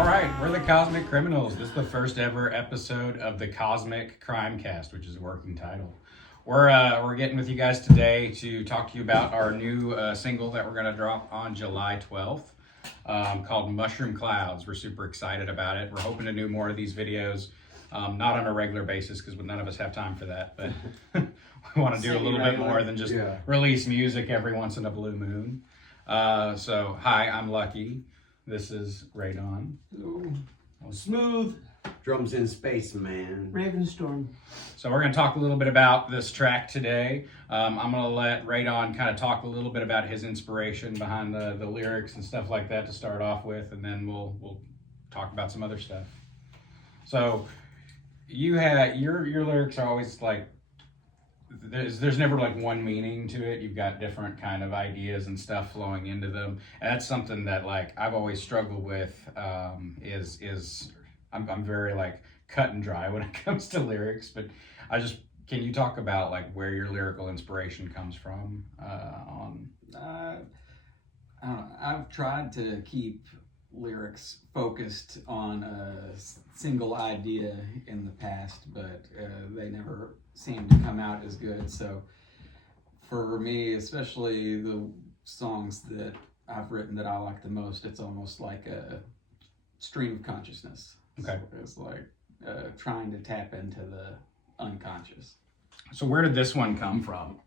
All right, we're the Cosmic Criminals. This is the first ever episode of the Cosmic Crime Cast, which is a working title. We're getting with you guys today to talk to you about our new single that we're going to drop on July 12th called Mushroom Clouds. We're super excited about it. We're hoping to do more of these videos, not on a regular basis because none of us have time for that, but we want to do a little bit more than just release music every once in a blue moon. So, hi, I'm Lucky. This is Radon. Hello. Smooth. Drums in Space, man. Ravenstorm. So we're going to talk a little bit about this track today. I'm going to let Radon kind of talk a little bit about his inspiration behind the lyrics and stuff like that to start off with, and then we'll talk about some other stuff. So you had your lyrics are always like there's never like one meaning to it. You've got different kind of ideas and stuff flowing into them, and that's something that like I've always struggled with. I'm very like cut and dry when it comes to lyrics, but can you talk about like where your lyrical inspiration comes from? I don't know. I've tried to keep lyrics focused on a single idea in the past, but they never seem to come out as good. So for me, especially the songs that I've written that I like the most, it's almost like a stream of consciousness. Okay. So it's like trying to tap into the unconscious. So where did this one come from?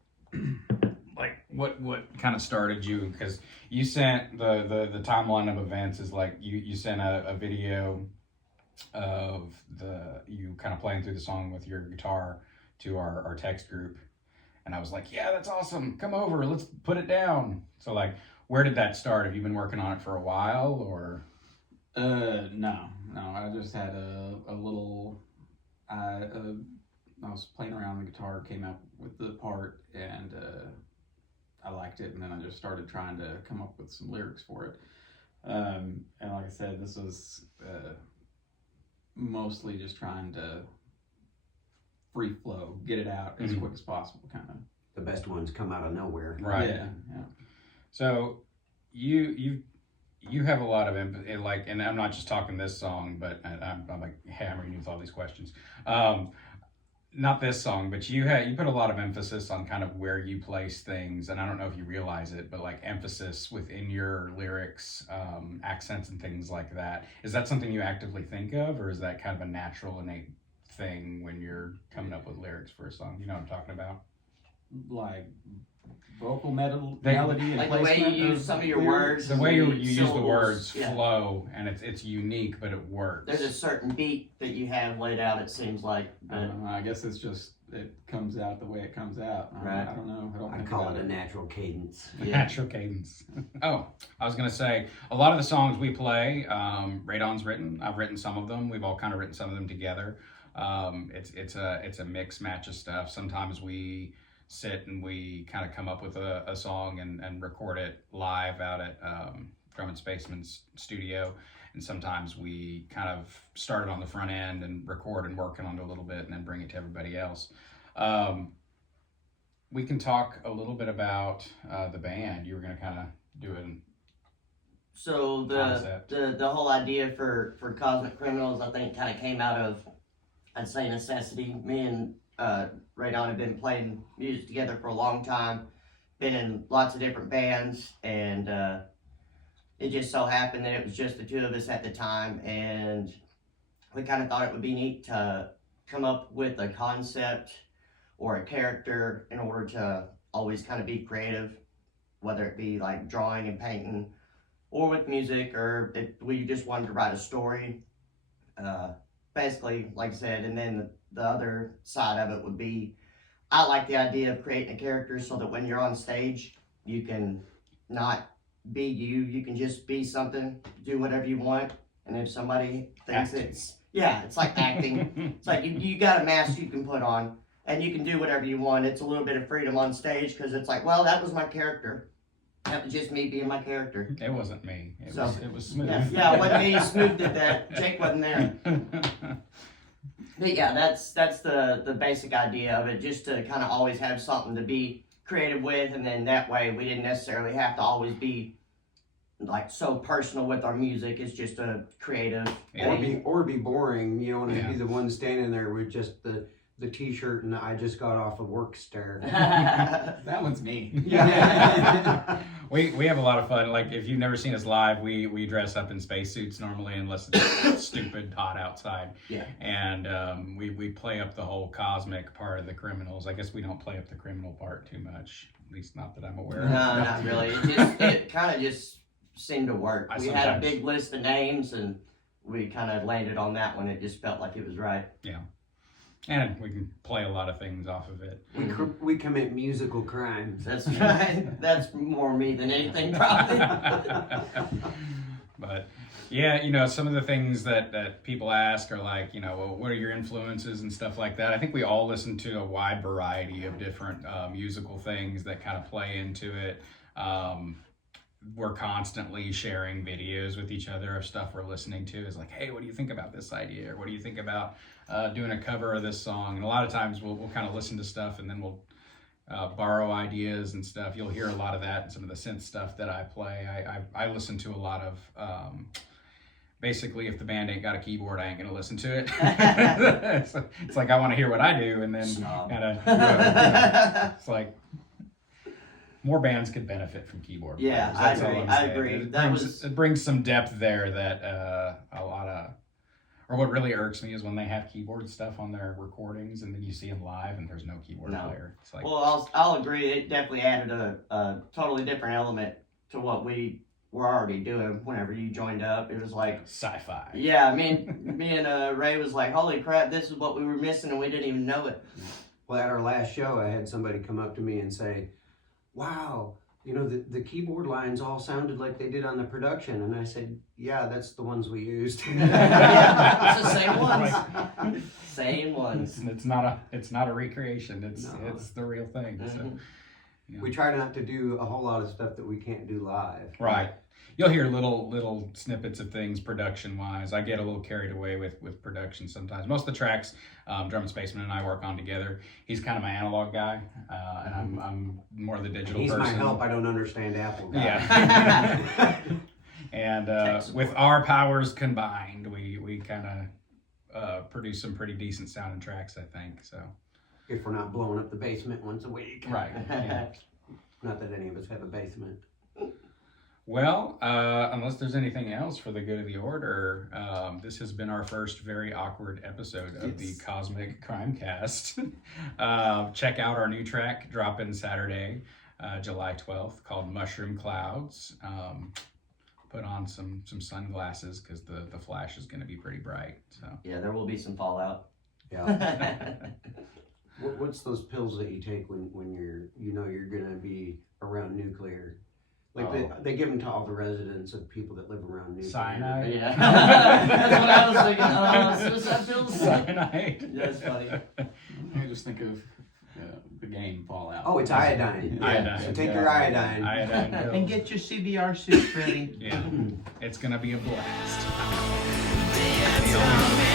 Like what kind of started you? Because you sent the timeline of events is like you sent a video of you kind of playing through the song with your guitar to our text group, and I was like, yeah, that's awesome, come over, let's put it down. So like where did that start? Have you been working on it for a while or? No, I just had a little I was playing around the guitar, came up with the part, and I liked it, and then I just started trying to come up with some lyrics for it. And like I said, this was mostly just trying to free flow, get it out as quick as possible, kind of. The best ones come out of nowhere. Right. Yeah. So you have a lot of empathy, like, and I'm not just talking this song, but I'm like hammering you with all these questions. Not this song, but you put a lot of emphasis on kind of where you place things, and I don't know if you realize it, but like emphasis within your lyrics, accents and things like that. Is that something you actively think of, or is that kind of a natural, innate thing when you're coming up with lyrics for a song? You know what I'm talking about? Like vocal melody and like the way you use some of your words. The way you use the words yeah. flow, and it's unique, but it works. There's a certain beat that you have laid out, it seems like. But I guess it's just, it comes out the way it comes out. Right. I don't know. I call it a natural cadence. Natural cadence. Oh, I was going to say, a lot of the songs we play, Radon's written. I've written some of them. We've all kind of written some of them together. It's a mix match of stuff. Sometimes we sit and we kind of come up with a song and record it live out at Drum and Spaceman's studio, and sometimes we kind of start it on the front end and record and work on it a little bit and then bring it to everybody else. We can talk a little bit about the band. You were going to kind of do it. So the whole idea for Cosmic Criminals, I think, kind of came out of, I'd say, necessity. Me and Radon have been playing music together for a long time, been in lots of different bands, and it just so happened that it was just the two of us at the time, and we kind of thought it would be neat to come up with a concept or a character in order to always kind of be creative, whether it be like drawing and painting or with music, or if we just wanted to write a story, basically, like I said. And then the other side of it would be, I like the idea of creating a character so that when you're on stage, you can not be you can just be something, do whatever you want. And if somebody thinks it's like acting. It's like you got a mask you can put on and you can do whatever you want. It's a little bit of freedom on stage because it's like, well, that was my character. That was just me being my character. It wasn't me. It was Smooth. Yeah, it wasn't me. Smooth did that. Jake wasn't there. But yeah, that's the basic idea of it, just to kind of always have something to be creative with, and then that way we didn't necessarily have to always be like so personal with our music. It's just a creative Yeah. thing. Or be boring. You don't want to Yeah. be the one standing there with just the t-shirt and I just got off of work stare. That one's me. Yeah. We have a lot of fun. Like if you've never seen us live, we dress up in spacesuits normally unless it's stupid hot outside. Yeah. And we play up the whole cosmic part of the criminals. I guess we don't play up the criminal part too much, at least not that I'm aware No, of. not really. It kind of just seemed to work. I We had a sometimes- big list of names, and we kind of landed on that one. It just felt like it was right. And we can play a lot of things off of it. We commit musical crimes. That's right. That's more me than anything, probably. But yeah, you know, some of the things that people ask are like, you know, well, what are your influences and stuff like that. I think we all listen to a wide variety of different musical things that kind of play into it. We're constantly sharing videos with each other of stuff we're listening to. Is like, hey, what do you think about this idea? Or what do you think about doing a cover of this song? And a lot of times we'll kind of listen to stuff and then we'll borrow ideas and stuff. You'll hear a lot of that and some of the synth stuff that I play. I listen to a lot of, basically if the band ain't got a keyboard, I ain't gonna listen to it. It's like I want to hear what I do, and then Snob. kind of, it's like more bands could benefit from keyboard Yeah, players. I That's all agree. I'm I saying. agree. It That brings, it brings some depth there that a lot of, or what really irks me is when they have keyboard stuff on their recordings and then you see them live and there's no keyboard No. player. It's like, Well, I'll agree. It definitely added a totally different element to what we were already doing whenever you joined up. It was like, sci-fi. yeah, me and Ray was like, holy crap, this is what we were missing and we didn't even know it. Well, at our last show, I had somebody come up to me and say, wow, you know, the keyboard lines all sounded like they did on the production. And I said, yeah, that's the ones we used. Yeah, it's the same ones. Same ones. It's not a recreation. It's the real thing. So, Mhm. yeah. We try not to do a whole lot of stuff that we can't do live. Right. You'll hear little snippets of things production wise. I get a little carried away with production sometimes. Most of the tracks, Drum Spaceman and I work on together. He's kind of my analog guy, and I'm more the digital He's person. my help. I don't understand Apple guy. Yeah. And Tech support. with our powers combined, we kind of produce some pretty decent sounding tracks, I think. So. If we're not blowing up the basement once a week. Right. Yeah. Not that any of us have a basement. Well, unless there's anything else for the good of the order, this has been our first very awkward episode of the Cosmic Crime Cast. Check out our new track, dropping Saturday, July 12th, called Mushroom Clouds. Put on some sunglasses because the flash is going to be pretty bright. So Yeah, there will be some fallout. Yeah. What's those pills that you take when you're gonna be around nuclear? Like they give them to all the residents of people that live around nuclear. Cyanide? Yeah. That's what I was thinking. Suicide pills? Cyanide. That's funny. I just think of the game Fallout. Oh, it's iodine. Yeah. Iodine. So take your iodine. Iodine pills. And get your CBR suit ready. Yeah, it's gonna be a blast. Dance on me.